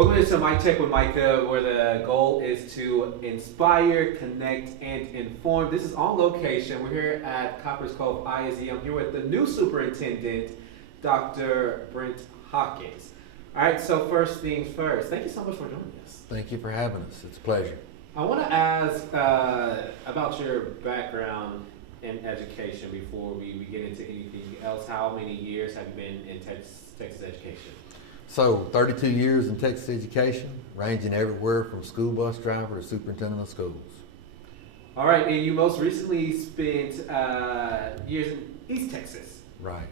Welcome to Mic Check with Micah, where the goal is to inspire, connect, and inform. This is on location. We're here at Copperas Cove ISD. I'm here with the new superintendent, Dr. Brent Hawkins. All right, so first things first, thank you so much for joining us. Thank you for having us. It's a pleasure. I want to ask about your background in education before we get into anything else. How many years have you been in Texas education? So 32 years in Texas education, ranging everywhere from school bus driver to superintendent of schools. All right, and you most recently spent years in East Texas. Right.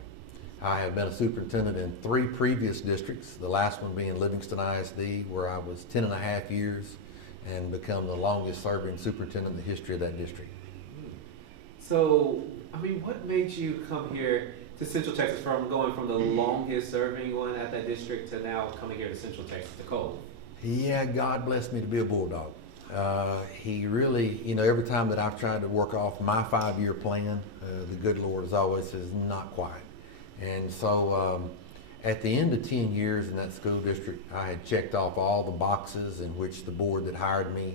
I have been a superintendent in 3 previous districts, the last one being Livingston ISD, where I was 10 and a half years and become the longest serving superintendent in the history of that district. So, what made you come here to Central Texas going from the longest serving one at that district to now coming here to Central Texas, to Cove? Yeah, God blessed me to be a bulldog. He really, every time that I've tried to work off my 5-year plan, the good Lord has always says, not quite. And so at the end of 10 years in that school district, I had checked off all the boxes in which the board that hired me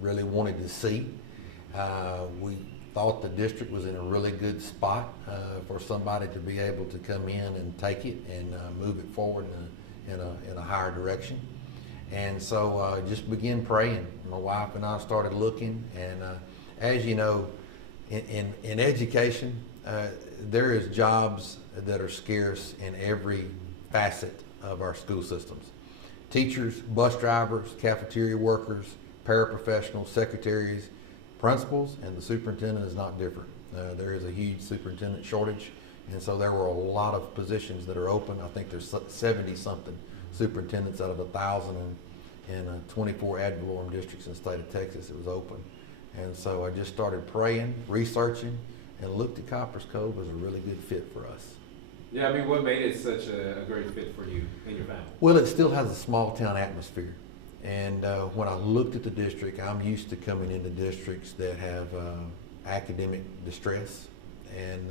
really wanted to see. We thought the district was in a really good spot for somebody to be able to come in and take it and move it forward in a higher direction. And so just began praying. My wife and I started looking, and as you know, in education, there is jobs that are scarce in every facet of our school systems. Teachers, bus drivers, cafeteria workers, paraprofessionals, secretaries, principals, and the superintendent is not different. There is a huge superintendent shortage, and so there were a lot of positions that are open. I think there's 70-something superintendents out of 1,024 ad valorem districts in the state of Texas. It was open. And so I just started praying, researching, and looked at Copperas Cove as a really good fit for us. Yeah, what made it such a great fit for you and your family? Well, it still has a small town atmosphere. And when I looked at the district, I'm used to coming into districts that have academic distress, and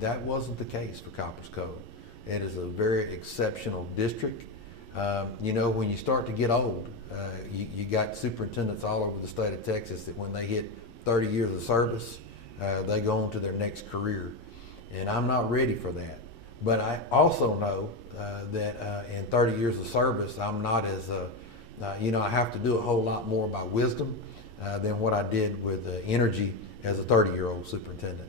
that wasn't the case for Copperas Cove. It is a very exceptional district. When you start to get old, you got superintendents all over the state of Texas that when they hit 30 years of service, they go on to their next career. And I'm not ready for that. But I also know that in 30 years of service, I'm not as, I have to do a whole lot more by wisdom than what I did with energy as a 30-year-old superintendent.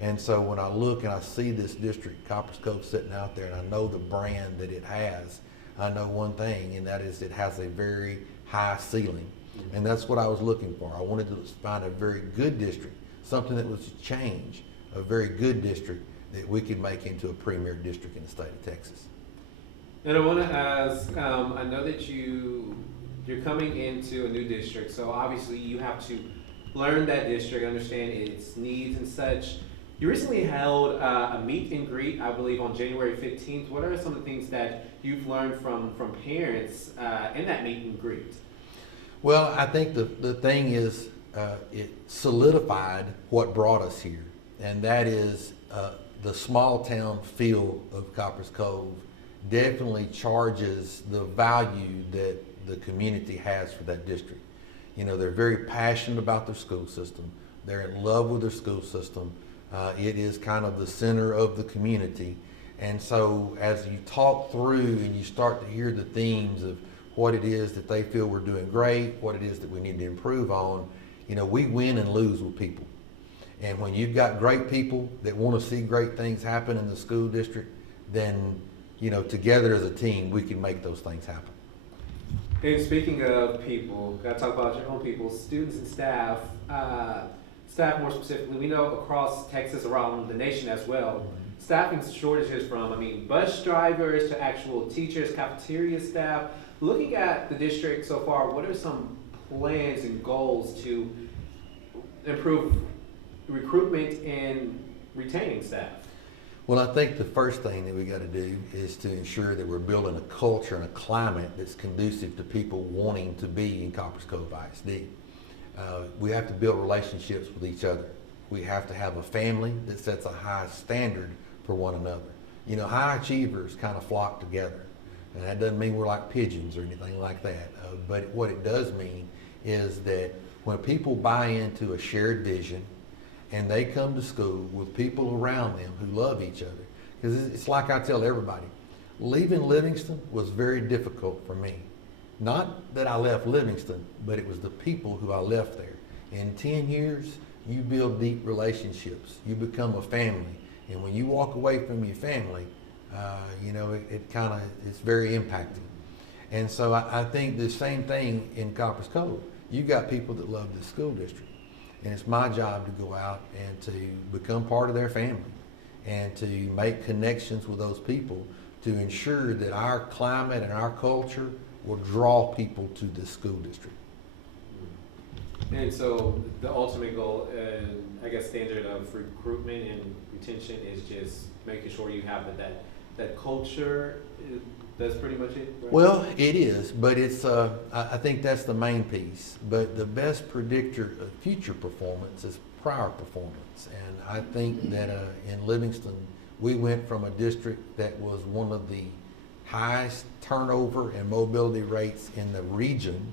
And so when I look and I see this district, Copperas Cove, sitting out there, and I know the brand that it has, I know one thing, and that is it has a very high ceiling. And that's what I was looking for. I wanted to find a very good district, something that was a change, a very good district that we could make into a premier district in the state of Texas. And I want to ask, I know that you're coming into a new district, so obviously you have to learn that district, understand its needs and such. You recently held a meet and greet, I believe, on January 15th. What are some of the things that you've learned from parents in that meet and greet? Well, I think the thing is it solidified what brought us here, and that is the small town feel of Copperas Cove definitely charges the value that the community has for that district. They're very passionate about their school system. They're in love with their school system. It is kind of the center of the community. And so as you talk through and you start to hear the themes of what it is that they feel we're doing great, what it is that we need to improve on, we win and lose with people. And when you've got great people that want to see great things happen in the school district, then, together as a team, we can make those things happen. And speaking of people, got to talk about your own people, students and staff. Staff more specifically, we know across Texas, around the nation as well, staffing shortages from, bus drivers to actual teachers, cafeteria staff. Looking at the district so far, what are some plans and goals to improve recruitment and retaining staff? Well, I think the first thing that we got to do is to ensure that we're building a culture and a climate that's conducive to people wanting to be in Copperas Cove ISD. We have to build relationships with each other. We have to have a family that sets a high standard for one another. High achievers kind of flock together. And that doesn't mean we're like pigeons or anything like that. But what it does mean is that when people buy into a shared vision and they come to school with people around them who love each other, because it's like I tell everybody, leaving Livingston was very difficult for me. Not that I left Livingston, but it was the people who I left there. In 10 years, you build deep relationships. You become a family. And when you walk away from your family, it's very impacting. And so I think the same thing in Copperas Cove. You got people that love this school district. And it's my job to go out and to become part of their family and to make connections with those people to ensure that our climate and our culture will draw people to this school district. And so the ultimate goal and I guess standard of recruitment and retention is just making sure you have that culture. That's pretty much it, right? Well, it is, but it's I think that's the main piece. But the best predictor of future performance is prior performance. And I think that in Livingston, we went from a district that was one of the highest turnover and mobility rates in the region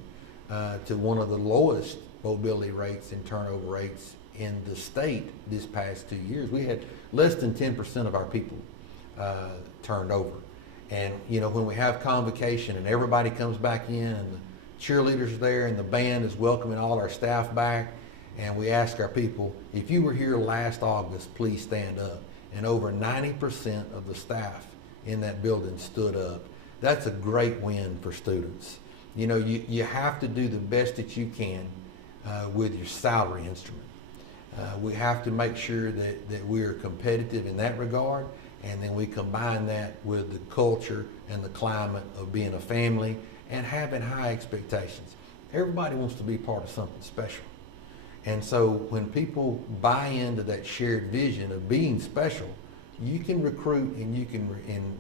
to one of the lowest mobility rates and turnover rates in the state this past 2 years. We had less than 10% of our people turned over. And when we have convocation and everybody comes back in and the cheerleaders are there and the band is welcoming all our staff back, and we ask our people, if you were here last August, please stand up. And over 90% of the staff in that building stood up. That's a great win for students. You have to do the best that you can with your salary instrument. We have to make sure that we are competitive in that regard, and then we combine that with the culture and the climate of being a family and having high expectations. Everybody wants to be part of something special. And so when people buy into that shared vision of being special, you can recruit and you can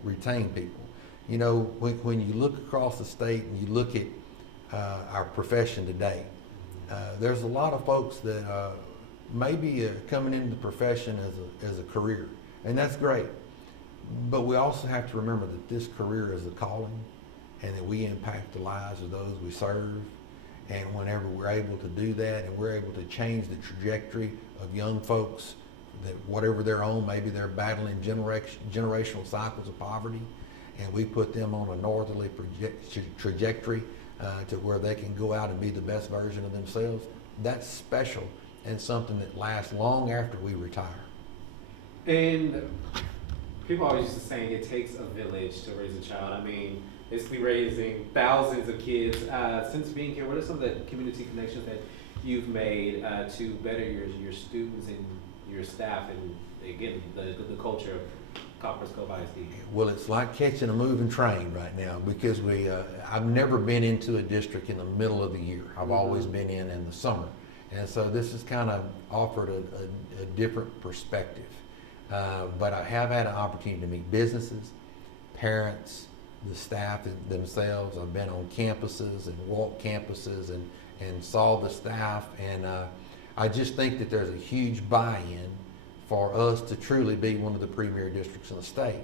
retain people. When you look across the state and you look at our profession today, there's a lot of folks that maybe coming into the profession as a career, and that's great. But we also have to remember that this career is a calling and that we impact the lives of those we serve. And whenever we're able to do that and we're able to change the trajectory of young folks, that whatever they're on, maybe they're battling generational cycles of poverty, and we put them on a northerly trajectory to where they can go out and be the best version of themselves, that's special and something that lasts long after we retire. And people always used to say it takes a village to raise a child. I mean, basically raising thousands of kids. Since being here, what are some of the community connections that you've made to better your students and your staff and, again, the culture of Copperas Cove ISD? Well, it's like catching a moving train right now because I've never been into a district in the middle of the year. I've always been in the summer. And so this has kind of offered a different perspective. But I have had an opportunity to meet businesses, parents, the staff themselves. I've been on campuses and walked campuses and saw the staff. And I just think that there's a huge buy-in for us to truly be one of the premier districts in the state.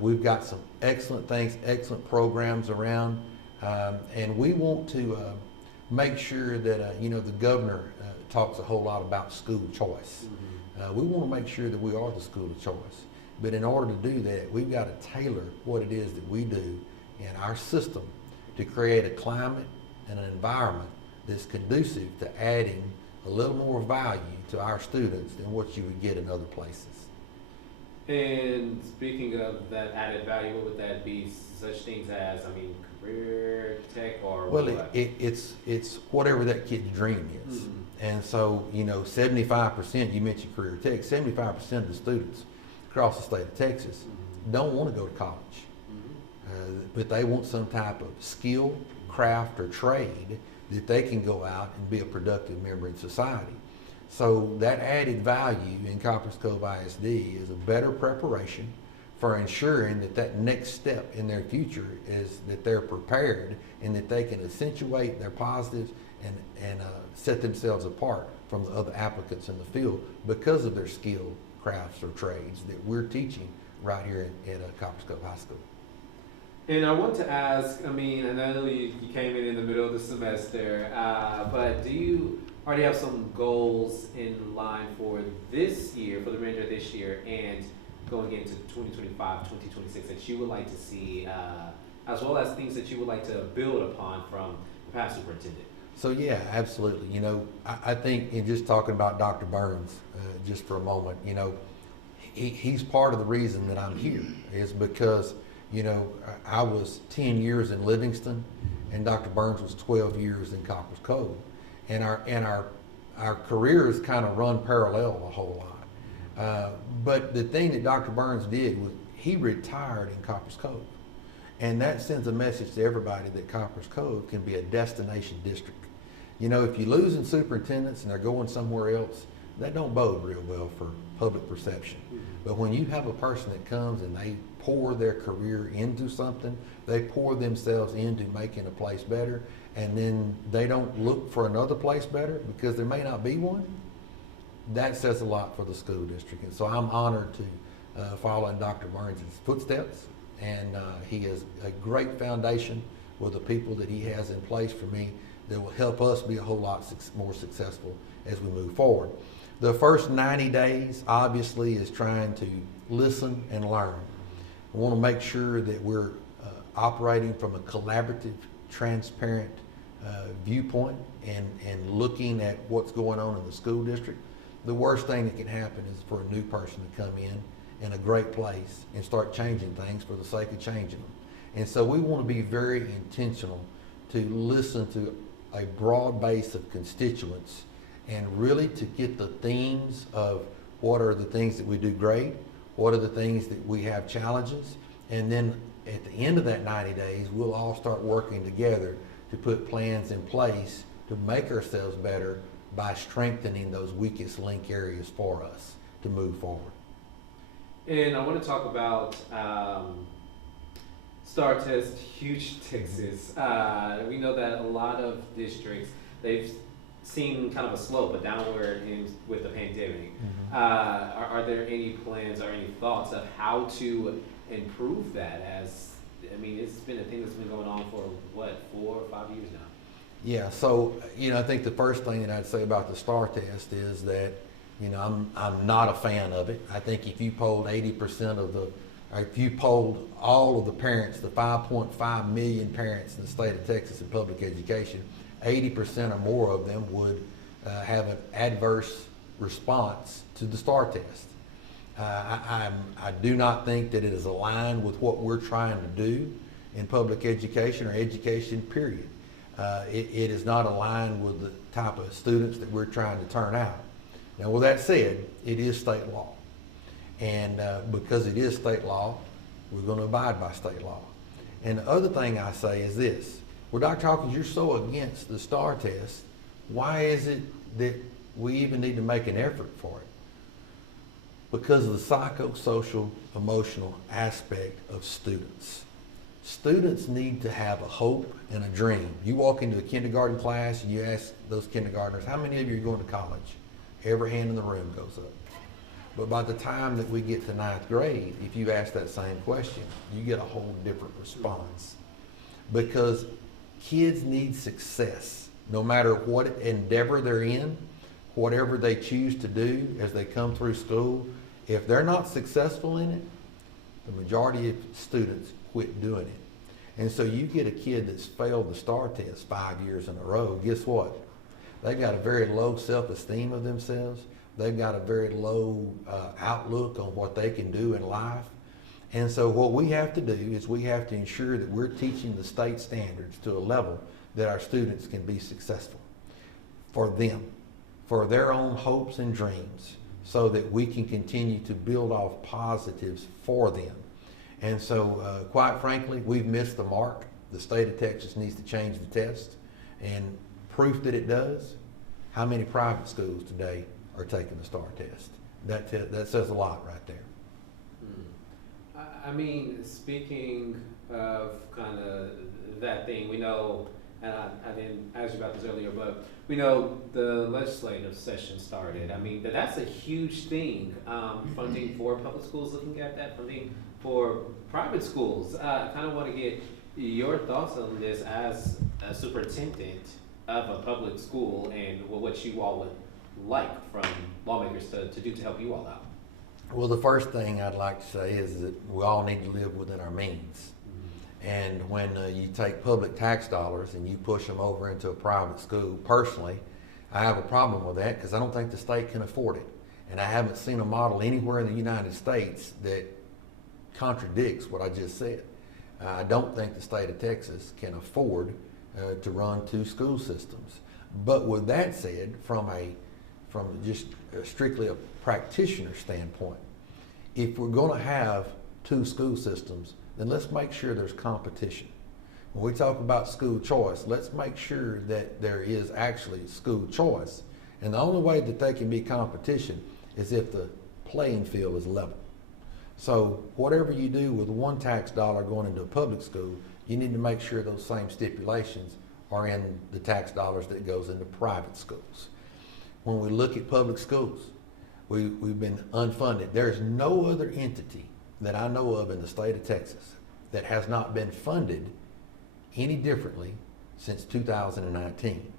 We've got some excellent things, excellent programs around, and we want to make sure that, the governor talks a whole lot about school choice. We want to make sure that we are the school of choice. But in order to do that, we've got to tailor what it is that we do in our system to create a climate and an environment that's conducive to adding a little more value to our students than what you would get in other places. And speaking of that added value, what would that be? Such things as, career tech or well, what? it's whatever that kid's dream is. Mm-hmm. And so, 75%, you mentioned career tech, 75% of the students across the state of Texas don't want to go to college. But they want some type of skill, craft, or trade that they can go out and be a productive member in society. So that added value in Copperas Cove ISD is a better preparation for ensuring that next step in their future is that they're prepared and that they can accentuate their positives and set themselves apart from the other applicants in the field because of their skill, crafts, or trades that we're teaching right here at Copperas Cove High School. And I want to ask, I mean, I know you came in the middle of the semester, but do you already have some goals in line for this year, for the remainder of this year, and going into 2025, 2026 that you would like to see, as well as things that you would like to build upon from the past superintendent? So yeah, absolutely. You know, I think in just talking about Dr. Burns, just for a moment, you know, he's part of the reason that I'm here is because, you know, I was 10 years in Livingston and Dr. Burns was 12 years in Copperas Cove. And our careers kind of run parallel a whole lot. But the thing that Dr. Burns did was he retired in Copperas Cove. And that sends a message to everybody that Copperas Cove can be a destination district. You know, if you're losing superintendents and they're going somewhere else, that don't bode real well for public perception. But when you have a person that comes and they pour their career into something, they pour themselves into making a place better, and then they don't look for another place better because there may not be one, that says a lot for the school district. And so I'm honored to follow in Dr. Burns' footsteps, and he has a great foundation with the people that he has in place for me that will help us be a whole lot more successful as we move forward. The first 90 days, obviously, is trying to listen and learn. I want to make sure that we're operating from a collaborative, transparent viewpoint and looking at what's going on in the school district. The worst thing that can happen is for a new person to come in a great place and start changing things for the sake of changing them. And so we want to be very intentional to listen to a broad base of constituents and really to get the themes of what are the things that we do great, what are the things that we have challenges, and then at the end of that 90 days, we'll all start working together to put plans in place to make ourselves better by strengthening those weakest link areas for us to move forward. And I want to talk about STAAR Test, huge Texas. We know that a lot of districts, they've seen kind of a slope, a downward with the pandemic. Mm-hmm. Are there any plans or any thoughts of how to improve that? As I mean, it's been a thing that's been going on for what, 4 or 5 years now? Yeah. So you know, I think the first thing that I'd say about the STAAR Test is that, you know, I'm not a fan of it. I think if you polled 80% of the, or if you polled all of the parents, the 5.5 million parents in the state of Texas in public education, 80% or more of them would have an adverse response to the STAAR Test. I do not think that it is aligned with what we're trying to do in public education or education, period. It is not aligned with the type of students that we're trying to turn out. Now, with that said, it is state law. And because it is state law, we're going to abide by state law. And the other thing I say is this. Well, Dr. Hawkins, you're so against the STAAR Test. Why is it that we even need to make an effort for it? Because of the psychosocial, emotional aspect of students. Students need to have a hope and a dream. You walk into a kindergarten class and you ask those kindergartners, how many of you are going to college? Every hand in the room goes up. But by the time that we get to 9th grade, if you ask that same question, you get a whole different response. Because kids need success, no matter what endeavor they're in, whatever they choose to do as they come through school. If they're not successful in it, the majority of students quit doing it. And so you get a kid that's failed the STAAR Test 5 years in a row, guess what? They've got a very low self-esteem of themselves. They've got a very low outlook on what they can do in life. And so what we have to do is we have to ensure that we're teaching the state standards to a level that our students can be successful for them, for their own hopes and dreams, so that we can continue to build off positives for them. And so quite frankly, we've missed the mark. The state of Texas needs to change the test, and proof that it does, how many private schools today are taking the STAAR Test? That says a lot right there. I mean, speaking of kind of that thing, we know, and I didn't ask you about this earlier, but we know the legislative session started. I mean, that's a huge thing. Funding for public schools, looking at that, funding for private schools. I kind of want to get your thoughts on this as a superintendent of a public school and what you all would like from lawmakers to do to help you all out. Well, the first thing I'd like to say is that we all need to live within our means. And when you take public tax dollars and you push them over into a private school, personally, I have a problem with that because I don't think the state can afford it. And I haven't seen a model anywhere in the United States that contradicts what I just said. I don't think the state of Texas can afford to run two school systems. But with that said, from just strictly a practitioner standpoint, if we're going to have two school systems, then let's make sure there's competition. When we talk about school choice, let's make sure that there is actually school choice. And the only way that they can be competition is if the playing field is level. So whatever you do with one tax dollar going into a public school, you need to make sure those same stipulations are in the tax dollars that goes into private schools. When we look at public schools, we've been unfunded. There's no other entity that I know of in the state of Texas that has not been funded any differently since 2019.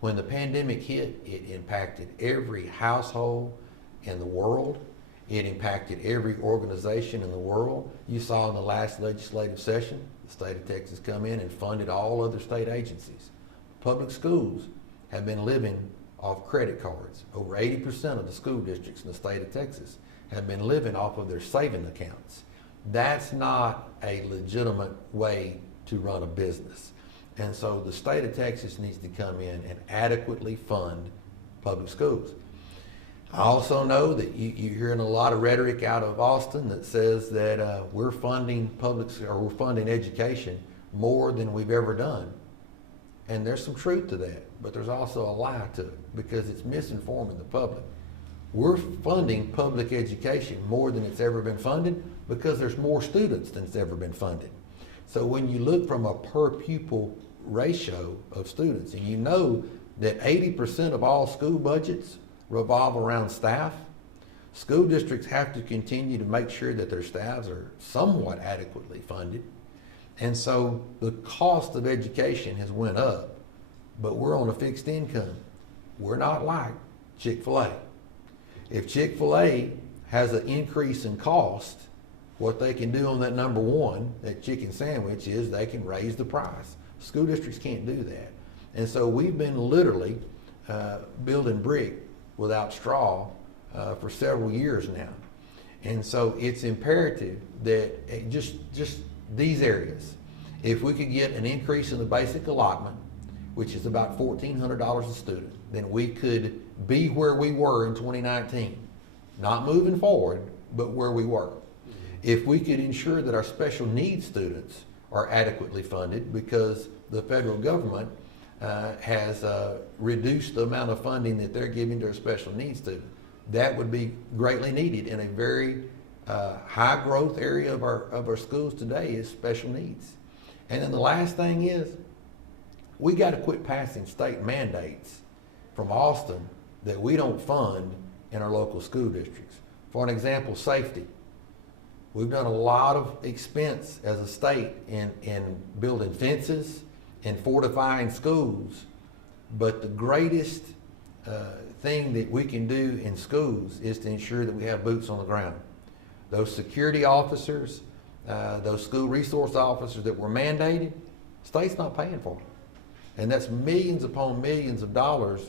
When the pandemic hit, it impacted every household in the world. It impacted every organization in the world. You saw in the last legislative session, the state of Texas come in and funded all other state agencies. Public schools have been living off credit cards. Over 80% of the school districts in the state of Texas have been living off of their saving accounts. That's not a legitimate way to run a business. And so the state of Texas needs to come in and adequately fund public schools. I also know that you're hearing a lot of rhetoric out of Austin that says that we're funding we're funding education more than we've ever done. And there's some truth to that, but there's also a lie to it because it's misinforming the public. We're funding public education more than it's ever been funded because there's more students than it's ever been funded. So when you look from a per pupil ratio of students, and you know that 80% of all school budgets revolve around staff, school districts have to continue to make sure that their staffs are somewhat adequately funded. And so the cost of education has went up, but we're on a fixed income. We're not like Chick-fil-A. If Chick-fil-A has an increase in cost, what they can do on that number one, that chicken sandwich, is they can raise the price. School districts can't do that. And so we've been literally building brick without straw for several years now. And so it's imperative that just these areas, if we could get an increase in the basic allotment, which is about $1,400 a student, then we could be where we were in 2019. Not moving forward, but where we were. If we could ensure that our special needs students are adequately funded because the federal government has reduced the amount of funding that they're giving to our special needs students, that would be greatly needed in a very high growth area of our schools today is special needs. And then the last thing is, we got to quit passing state mandates from Austin that we don't fund in our local school districts. For an example, safety. We've done a lot of expense as a state in building fences and fortifying schools, but the greatest thing that we can do in schools is to ensure that we have boots on the ground. Those security officers, those school resource officers that were mandated, state's not paying for them. And that's millions upon millions of dollars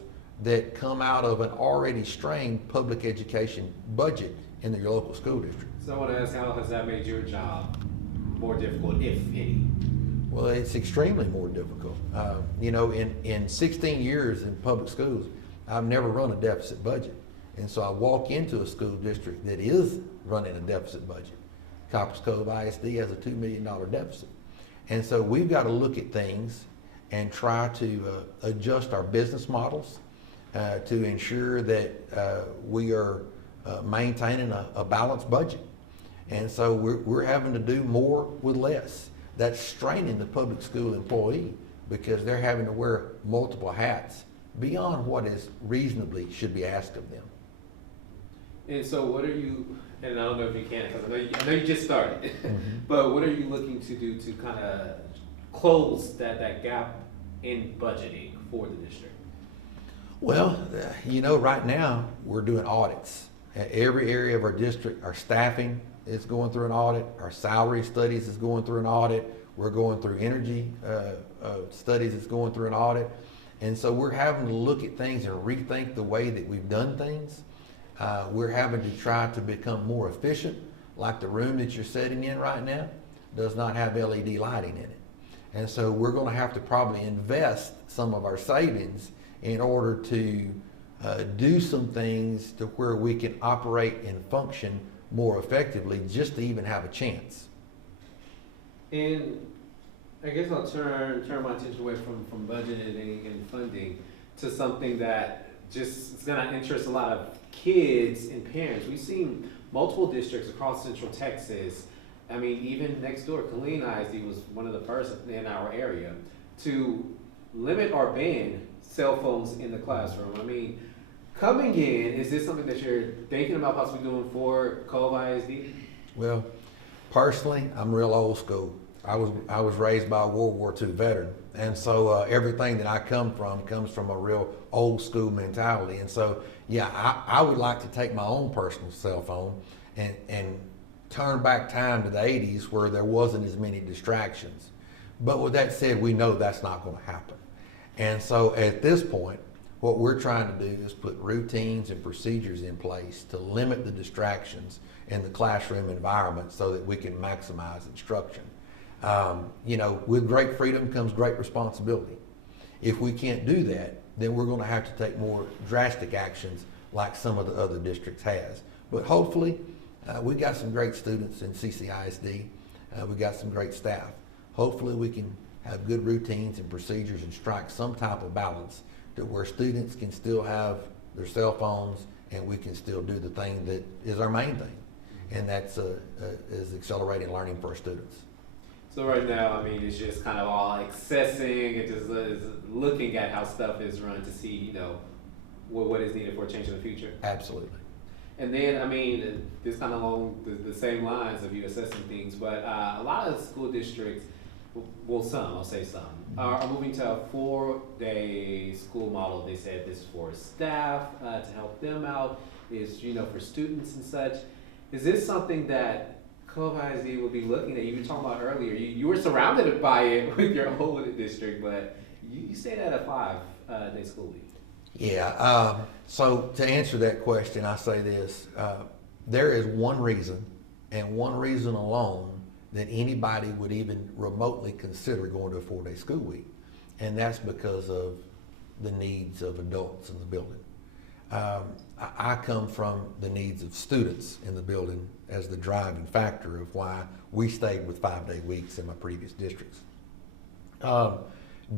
that come out of an already strained public education budget in your local school district. So I want to ask, how has that made your job more difficult, if any? Well, it's extremely more difficult. In 16 years in public schools, I've never run a deficit budget. And so I walk into a school district that is running a deficit budget. Copperas Cove ISD has a $2 million deficit. And so we've got to look at things and try to adjust our business models to ensure that we are maintaining a balanced budget. And so we're having to do more with less. That's straining the public school employee because they're having to wear multiple hats beyond what is reasonably should be asked of them. And so what are you, and I don't know if you can, because I know you just started, but what are you looking to do to kind of close that gap in budgeting for the district? Well, right now, we're doing audits. At every area of our district, our staffing is going through an audit, our salary studies is going through an audit, we're going through energy studies is going through an audit. And so we're having to look at things and rethink the way that we've done things. We're having to try to become more efficient, like the room that you're sitting in right now does not have LED lighting in it. And so we're going to have to probably invest some of our savings in order to do some things to where we can operate and function more effectively just to even have a chance. And I guess I'll turn my attention away from budgeting and funding to something that just is going to interest a lot of kids and parents. We've seen multiple districts across Central Texas. I mean, even next door, Copperas ISD was one of the first in our area to limit or ban cell phones in the classroom. I mean, coming in, is this something that you're thinking about possibly doing for Cove ISD? Well, personally, I'm real old school. I was raised by a World War II veteran, and so everything that I come from comes from a real old school mentality. And so, yeah, I would like to take my own personal cell phone and turn back time to the 80s where there wasn't as many distractions. But with that said, we know that's not going to happen. And so at this point, what we're trying to do is put routines and procedures in place to limit the distractions in the classroom environment so that we can maximize instruction. With great freedom comes great responsibility. If we can't do that, then we're going to have to take more drastic actions like some of the other districts has. But hopefully, we got some great students in CCISD. We got some great staff. Hopefully we can have good routines and procedures and strike some type of balance to where students can still have their cell phones and we can still do the thing that is our main thing, and that's is accelerating learning for our students. So right now, I mean, it's just kind of all accessing and just looking at how stuff is run to see, what is needed for a change in the future. Absolutely. And then, I mean, this kind of along the same lines of you assessing things, but a lot of school districts, well, some, I'll say some, are moving to a 4-day school model. They said this is for staff to help them out, is, for students and such. Is this something that Cove ISD will be looking at? You were talking about earlier, you were surrounded by it with your old district, but you stayed at a 5-day school week. Yeah, so to answer that question, I say this, there is one reason and one reason alone that anybody would even remotely consider going to a 4-day school week, and that's because of the needs of adults in the building. I come from the needs of students in the building as the driving factor of why we stayed with 5-day weeks in my previous districts.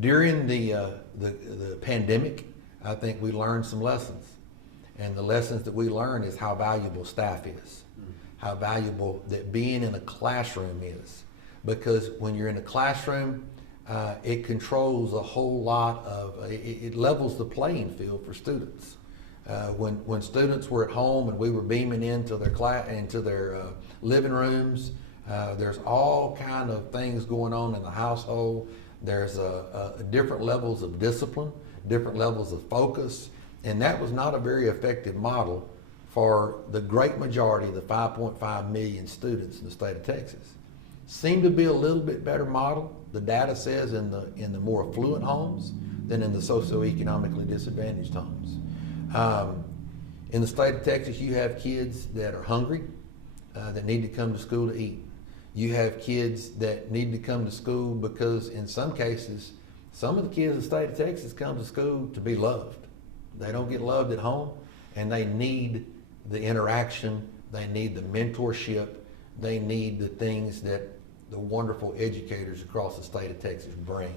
During the pandemic, I think we learned some lessons, and the lessons that we learned is how valuable staff is, how valuable that being in a classroom is, because when you're in a classroom, it controls a whole lot of, it levels the playing field for students. When students were at home and we were beaming into their living rooms, there's all kind of things going on in the household. There's different levels of discipline, different levels of focus, and that was not a very effective model for the great majority of the 5.5 million students in the state of Texas. Seemed to be a little bit better model, the data says, in the more affluent homes than in the socioeconomically disadvantaged homes. In the state of Texas, you have kids that are hungry, that need to come to school to eat. You have kids that need to come to school because in some cases, some of the kids in the state of Texas come to school to be loved. They don't get loved at home, and they need the interaction, they need the mentorship, they need the things that the wonderful educators across the state of Texas bring.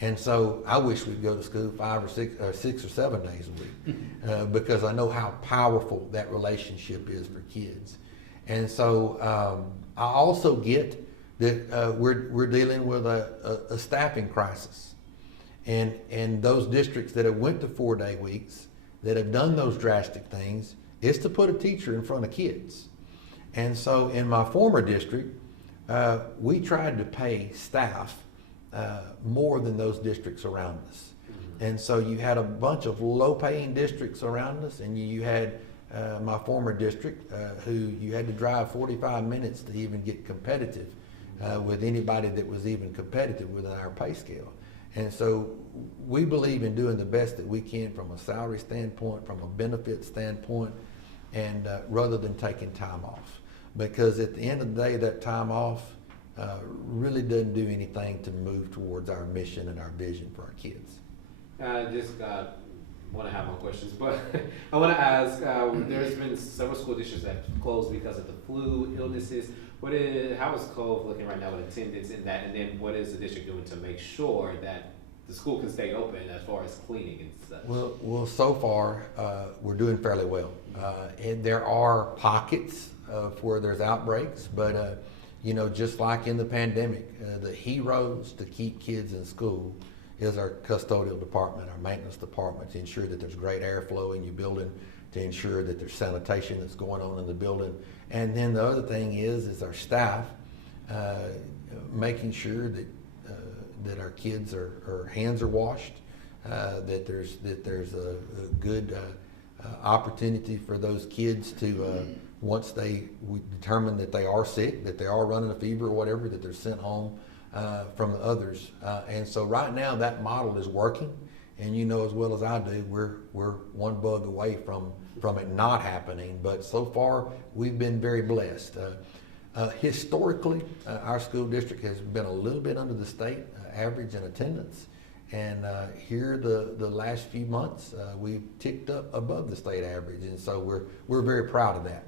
And so I wish we'd go to school 5 or 6 or 7 days a week because I know how powerful that relationship is for kids. And so I also get that we're dealing with a staffing crisis. And those districts that have went to 4-day weeks, that have done those drastic things, is to put a teacher in front of kids. And so in my former district, we tried to pay staff more than those districts around us. And so you had a bunch of low-paying districts around us, and you had my former district who you had to drive 45 minutes to even get competitive with anybody that was even competitive within our pay scale. And so we believe in doing the best that we can from a salary standpoint, from a benefit standpoint, and rather than taking time off. Because at the end of the day, that time off really doesn't do anything to move towards our mission and our vision for our kids. I just want to have more questions, but I want to ask, there's been several school districts that closed because of the flu, illnesses. How is Cove looking right now with attendance in that? And then what is the district doing to make sure that the school can stay open as far as cleaning and such? Well, so far, we're doing fairly well. And there are pockets of where there's outbreaks, but just like in the pandemic, the heroes to keep kids in school is our custodial department, our maintenance department, to ensure that there's great airflow in your building, to ensure that there's sanitation that's going on in the building. And then the other thing is our staff making sure that our kids our hands are washed, that there's a good opportunity for those kids to once we determine that they are sick, that they are running a fever or whatever, that they're sent home from the others. And so right now that model is working, and you know as well as I do, we're one bug away from it not happening, but so far we've been very blessed. Historically, our school district has been a little bit under the state average in attendance, and here the last few months we've ticked up above the state average, and so we're very proud of that.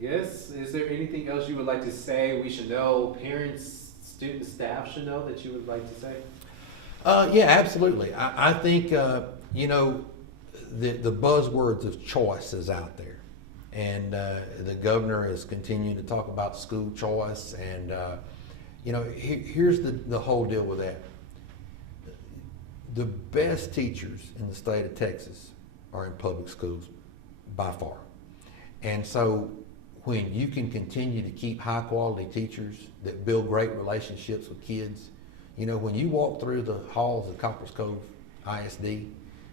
Yes. Is there anything else you would like to say we should know, parents, students, staff should know that you would like to say? Yeah, absolutely. I think the buzzwords of choice is out there, and the governor is continuing to talk about school choice, and here's the whole deal with that. The best teachers in the state of Texas are in public schools by far, and so when you can continue to keep high quality teachers that build great relationships with kids, when you walk through the halls of Copperas Cove ISD,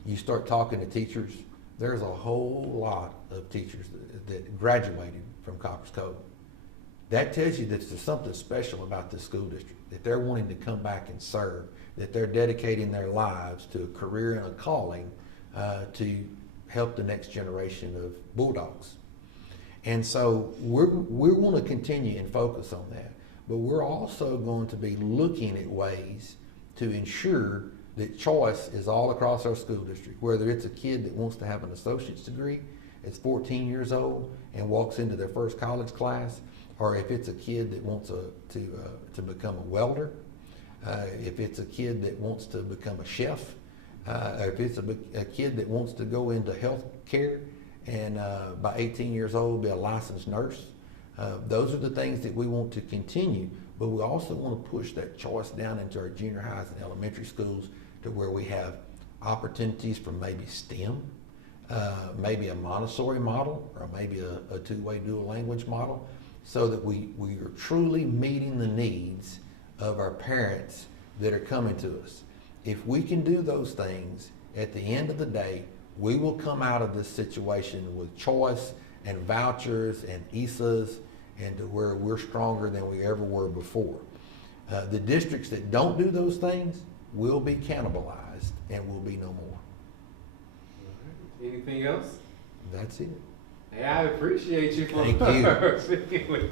you start talking to teachers, there's a whole lot of teachers that graduated from Copperas Cove. That tells you that there's something special about this school district, that they're wanting to come back and serve, that they're dedicating their lives to a career and a calling to help the next generation of Bulldogs. And so we want to continue and focus on that, but we're also going to be looking at ways to ensure that choice is all across our school district, whether it's a kid that wants to have an associate's degree, is 14 years old and walks into their first college class, or if it's a kid that wants to become a welder, if it's a kid that wants to become a chef, if it's a kid that wants to go into health care and by 18 years old be a licensed nurse. Those are the things that we want to continue, but we also want to push that choice down into our junior highs and elementary schools to where we have opportunities for maybe STEM, maybe a Montessori model, or maybe a two-way dual language model, so that we are truly meeting the needs of our parents that are coming to us. If we can do those things, at the end of the day, we will come out of this situation with choice and vouchers and ESAs, and to where we're stronger than we ever were before. The districts that don't do those things will be cannibalized and will be no more. Anything else? That's it. Hey, I appreciate you for Thank you. speaking with me.